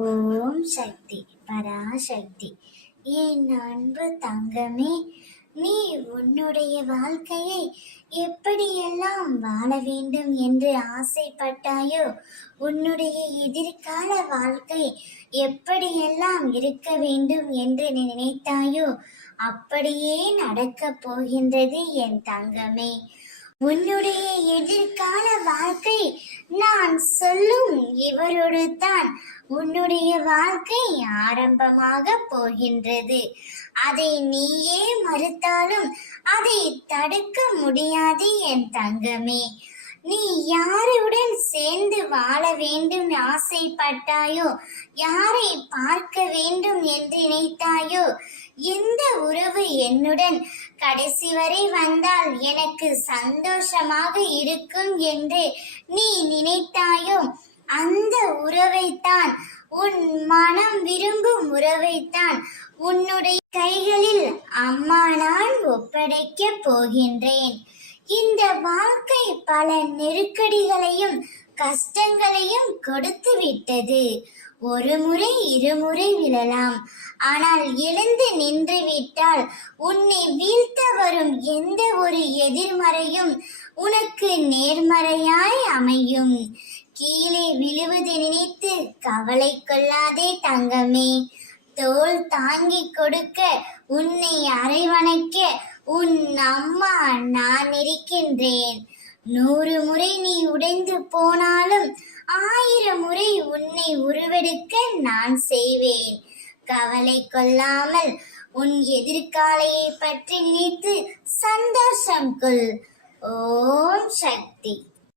ஓம் சக்தி பராசக்தி. என் அன்பு தங்கமே, நீ உன்னுடைய வாழ்க்கையை எப்படியெல்லாம் வாழ வேண்டும் என்று ஆசைப்பட்டாயோ, உன்னுடைய எதிர்கால வாழ்க்கை எப்படியெல்லாம் இருக்க வேண்டும் என்று நினைத்தாயோ, அப்படியே நடக்கப் போகின்றது என் தங்கமே. உன்னுடைய எதிர்கால வாழ்க்கை நான் சொல்லும் இவரோடு தான் உன்னுடைய வாழ்க்கை ஆரம்பமாக போகின்றது. அதை நீயே மறுத்தாலும் அதை தடுக்க முடியாது என் தங்கமே. நீ யாருடன் சேர்ந்து வாழ வேண்டும் ஆசைப்பட்டாயோ, யாரை பார்க்க வேண்டும் என்று நினைத்தாயோ, எந்த உறவு என்னுடன் கடைசி வரை வந்தால் எனக்கு சந்தோஷமாக இருக்கும் என்று நீ நினைத்தாயோ, அந்த உறவைத்தான், உன் மனம் விரும்பும் உறவைத்தான் உன்னுடைய கைகளில் அம்மா நான் ஒப்படைக்க போகின்றேன். இந்த வாழ்க்கை பல நெருக்கடிகளையும் கஷ்டங்களையும் கொடுத்து விட்டது. ஒரு முறை இருமுறை விழலாம், ஆனால் எழுந்து நின்று விட்டால் உன்னை வீழ்த்த வரும் எந்த ஒரு எதிர்மறையும் உனக்கு நேர்மறையாய் அமையும். கீழே விழுவது நினைத்து கவலை கொள்ளாதே தங்கமே. தோள் தாங்கி கொடுக்க, உன்னை அரவணைக்க உன் அம்மா நான் இருக்கின்றேன். 100 முறை நீ உடைந்து போனாலும் 1000 முறை உன்னை உருவெடுக்க நான் செய்வேன். கவலை கொள்ளாமல் உன் எதிர்காலையை பற்றி நினைத்து சந்தோஷம் கொள். ஓம் சக்தி.